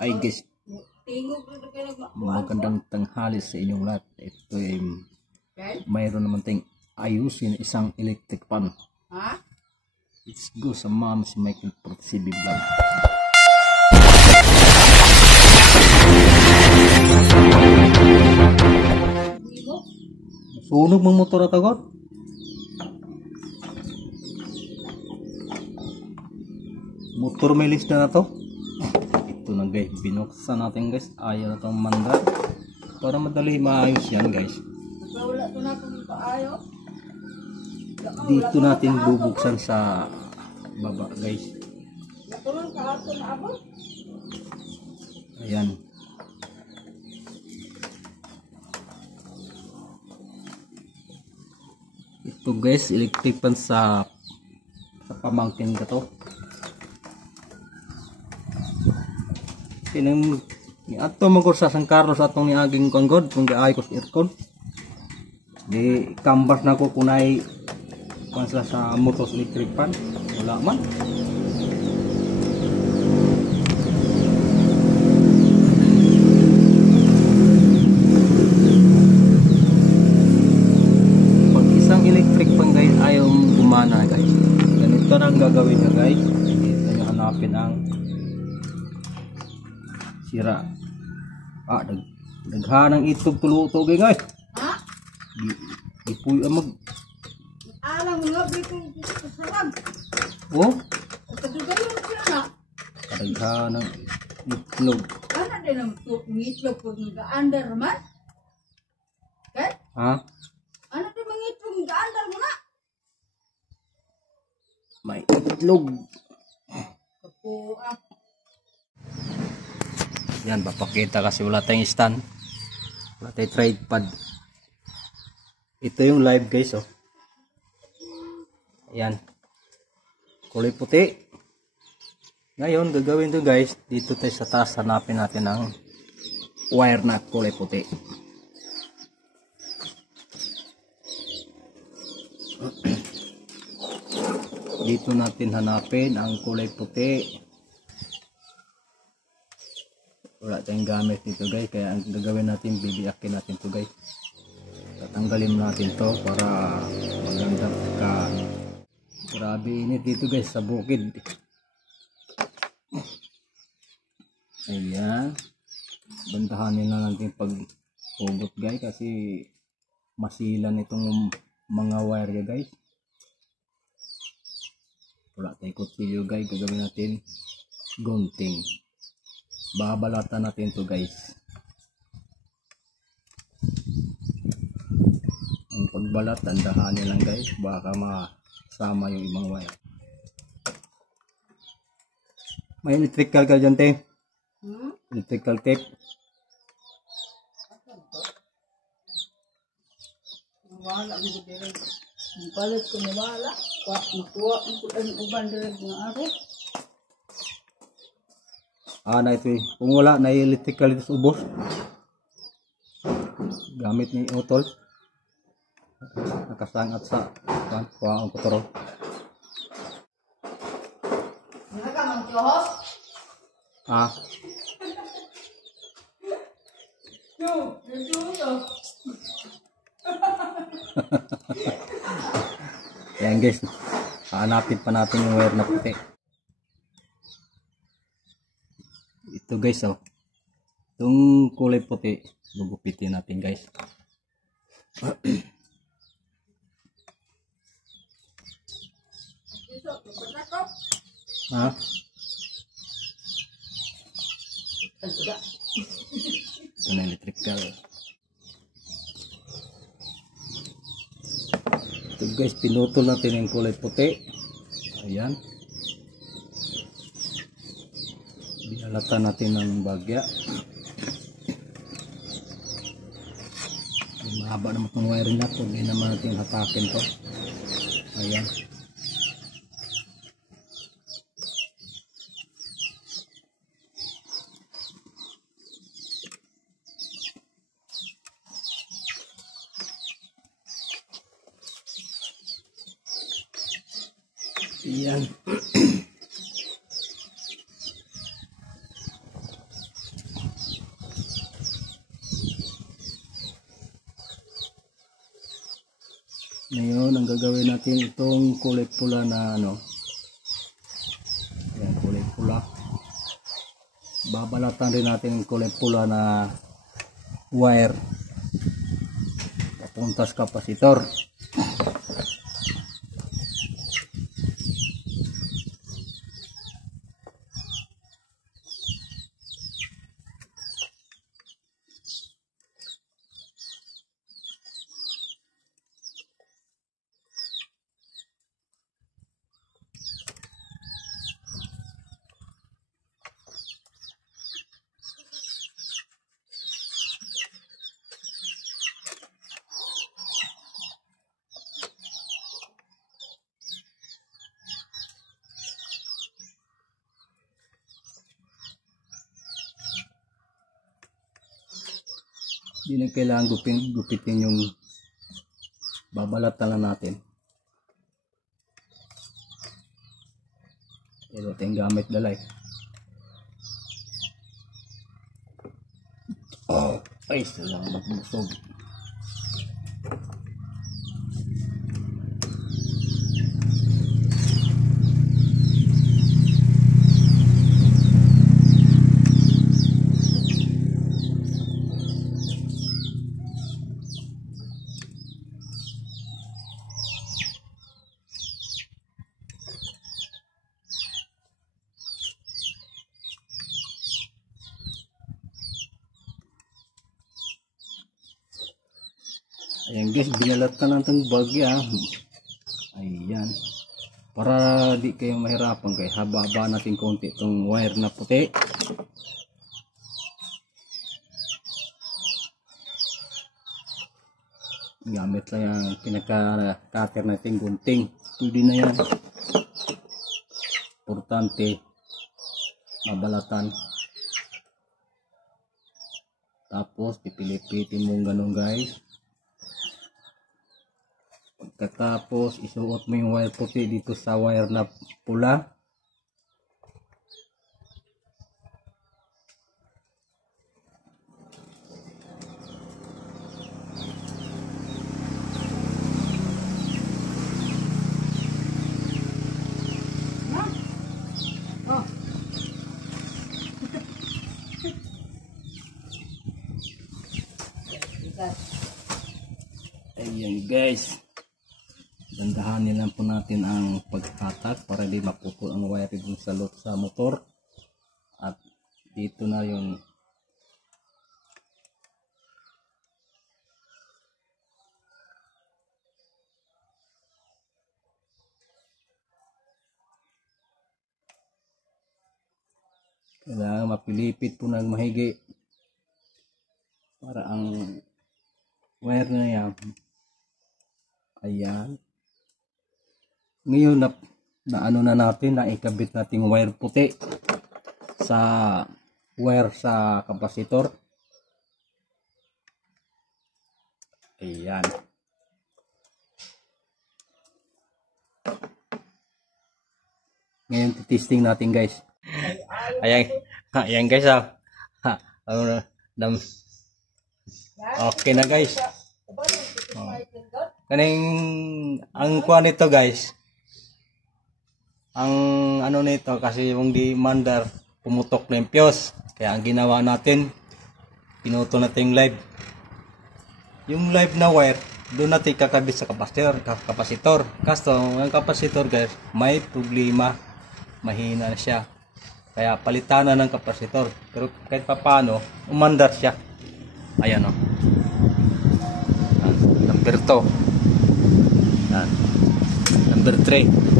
Ay guys, magandang tanghali sa inyong lahat. Ito ay mayroon naman tayong ayusin isang electric pan. Let's go sa Mom's Making PortCB Vlog. Sunog mong motor at agad? Motor may lista na to. Ito na guys, binuksan natin guys. Ayaw na itong manda para madali maayos yan guys. Dito natin bubuksan sa baba guys. Ayan. Ito guys, electric pan sa pamangkin ka to. Sinang ni ato magor sa San Carlos atong ni aging konggod kung giay ko aircon. Di kambas na ko kunay konsa sa motos electric pan. Wala man. Pag isang electric pan guys ayaw gumana guys. Ganito na ang gagawin nyo guys. Dito nyo hanapin ang sira. Daghanang itog tuluto guys. Ha? Ipuy mag alang nga bikong sarap. Oh? Kadugayon sila na. Daghanang itlog. Ano din ang itlog kung nag-aandar man? Okay? Ha? Ano din mga itlog nag-aandar mo na? May itlog. Kapuak. Yan, papakita kasi wala tayong stand. Wala tayong tripod. Ito yung live guys, oh. Ayan. Kulay puti. Ngayon, gagawin to guys. Dito tayo sa taas, hanapin natin ang wire na kulay puti. Dito natin hanapin ang kulay puti. Wala tayong gamit nito guys, kaya ang gagawin natin, bibiyakin natin to guys. Tatanggalin natin to para maganda ka. Grabe init dito guys sa bukid. Ayan, bandahanin na natin pag hugot guys kasi masilan itong mga wire guys. Wala tayong kutsilyo guys, gagawin natin gunting. Babalatan natin to guys. Ang pagbalat, tandahanin lang guys, baka masama yung ibang wire. May electrical ka dyan te? Electrical tape. Wala mo dire. Balit ko na wala. Makuha ko ang uban dire ng araw. Na ito eh. Kung wala, na electrical ito sa ubos. Gamit ni utol. Nakasangat sa kuha ang kuturo. Nakakamang tiyos? Yan guys. Hanapin pa natin yung wire na puti. Ito guys, oh. Itong kulay puti, gugupitin natin guys. Ha? Ito na electrical. Ito guys, pinutol natin yung kulay puti. Ayan. Binalatan natin ng bagya. Mahaba naman itong wiring na ito. Hindi naman natin hatakin to. Ayan. Ayan. Ngayon, ang gagawin natin itong kulay pula na ano. Yan, kulay pula. Babalatan rin natin yung kulay pula na wire papunta sa kapasitor. Hindi na kailangan gupitin yung babalatan lang natin. Ito tayong gamit dalay. Oh, ay salamat busog. Ayan guys, binalatan natin bagya. Ayan. Para di kayo mahirapan guys, haba-haba natin konti itong wire na puti. Gamit lang yung pinaka-cutter natin gunting. Pwede na yan. Importante, mabalatan. Tapos, pipilipitin mong ganun guys. Pagkatapos, isuot mo yung wire puti dito sa wire na pula. Ayan guys. Dandahanin lang po natin ang paghatak para di mapupul ang wire dun sa lot sa motor. At dito na yung kailangan mapilipit po ng mahigi para ang wire na yan. Ayan. Ngayon na ano na natin, na ikabit natin wire puti sa wire sa kapasitor. Ayan. Ngayon testing natin guys. Ayan guys ah. Okay na guys. Kaning ang kuha nito guys. Ang ano nito kasi yung di mandar pumutok na yung fuse. Kaya ang ginawa natin, pinuto natin yung live. Yung live na wire, doon natin kakabit sa kapasitor. Kaso ang kapasitor guys, may problema. Mahina na siya. Kaya palitan na ng kapasitor. Pero kahit pa paano, umandar siya. Ayan o. Number 2. Number 3.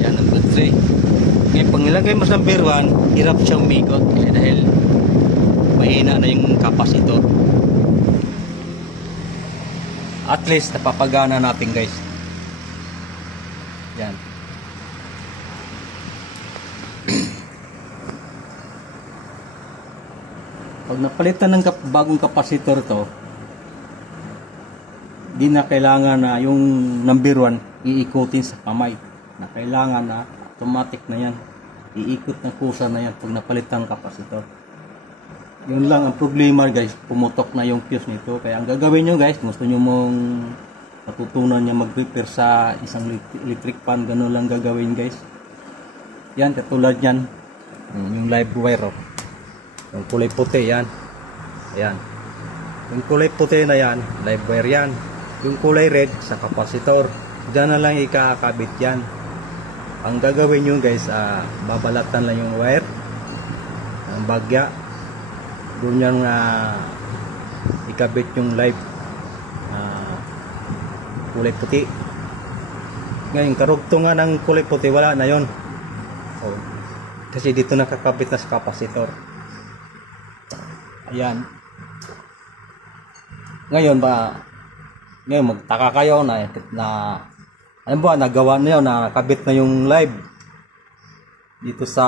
Yan, number 3. Ngayon, pag nilagay mo sa number 1, hirap siyang umikot kasi dahil mahina na yung kapasitor. At least, napapagana natin guys. Yan. Pag napalitan ng bagong kapasitor to, di na kailangan na yung number 1 iikutin sa kamay. Na kailangan na automatic na yan. Iikot na kusa na yan pag napalitan ng kapasitor. Yun lang ang problema guys, pumutok na yung fuse nito. Kaya ang gagawin nyo guys, gusto nyo mong matutunan niya mag-repair sa isang electric fan. Ganun lang gagawin guys. Yan, katulad yan. Yung live wire. Yung kulay puti yan. Ayan. Yung kulay puti na yan, live wire yan. Yung kulay red sa capacitor. Diyan na lang ikakabit yan. Ang gagawin nyo guys, babalatan lang yung wire. Ang bagya. Doon yan ikabit yung live kulay puti. Ngayon, karugtungan ng kulay puti, wala na yon. Oh, kasi dito nakakabit na sa capacitor. Ayan. Ngayon magtaka kayo na ano ba, nagawa na yun, nakabit na yung live dito sa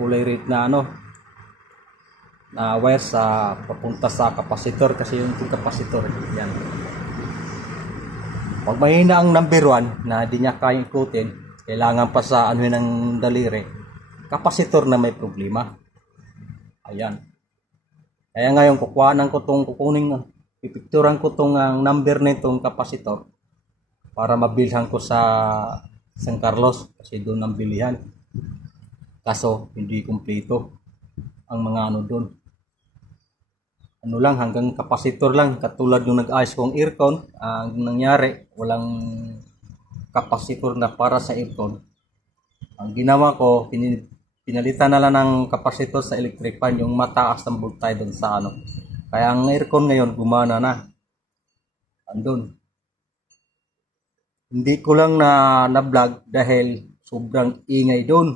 kulay red na na wire sa papunta sa capacitor, kasi yung capacitor yan. Pag mahina ang number 1 na di niya kayang ikutin, kailangan pa sa ng daliri, capacitor na may problema. Ayan. Kaya ngayon pipicturan ko tong number na itong capacitor para mabilhan ko sa San Carlos, kasi doon ang bilihan. Kaso hindi kumpleto ang mga doon. Lang, hanggang capacitor lang, katulad yung nag-ayos kong aircon. Ang nangyari, walang capacitor na para sa aircon. Ang ginawa ko, pinalitan na lang ng capacitor sa electric fan, yung mataas ng voltage doon sa Kaya ang aircon ngayon gumana na. Andun. Hindi ko lang na-vlog dahil sobrang ingay doon.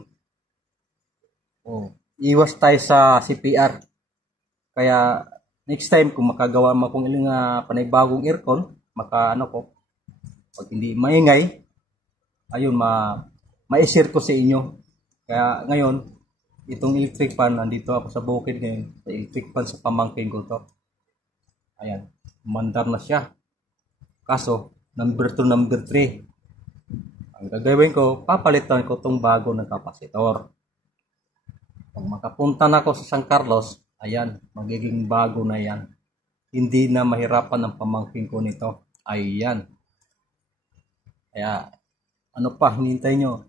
Oh, iwas tayo sa CPR. Kaya next time kung makagawa mo kung ilang panibagong aircon, pag hindi maingay, ayun, ma-share ko sa inyo. Kaya ngayon, itong electric fan, nandito ako sa bukid ngayon, sa electric fan sa pamangkin ko to. Ayan, umandar na siya. Kaso, number 2, number 3. Ang gagawin ko, papalitan ko tong bago ng capacitor. Pag makapunta na ako sa San Carlos, ayan, magiging bago na yan. Hindi na mahirapan ang pamangkin ko nito. Ayan. Kaya, ano pa, hinintay nyo?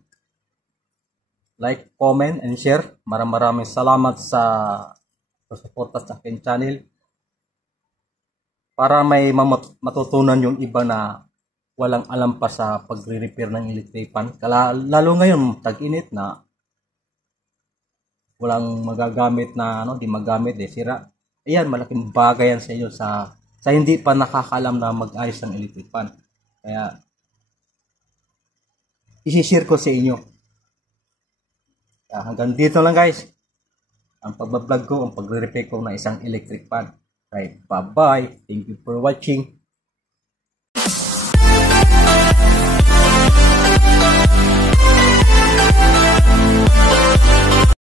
Like, comment, and share. Maraming salamat sa suporta sa akin channel. Para may matutunan yung iba na walang alam pa sa pagre-repair ng electric fan. Lalo ngayon, tag-init na, walang magagamit na di magamit, sira. Ayan, malaking bagay yan sa inyo sa hindi pa nakakalam na mag-ayos ng electric fan. Kaya i-share ko sa inyo. Hanggang dito lang guys ang pagbablog ko, ang pagre-repair ko ng isang electric fan. Right, bye-bye. Thank you for watching.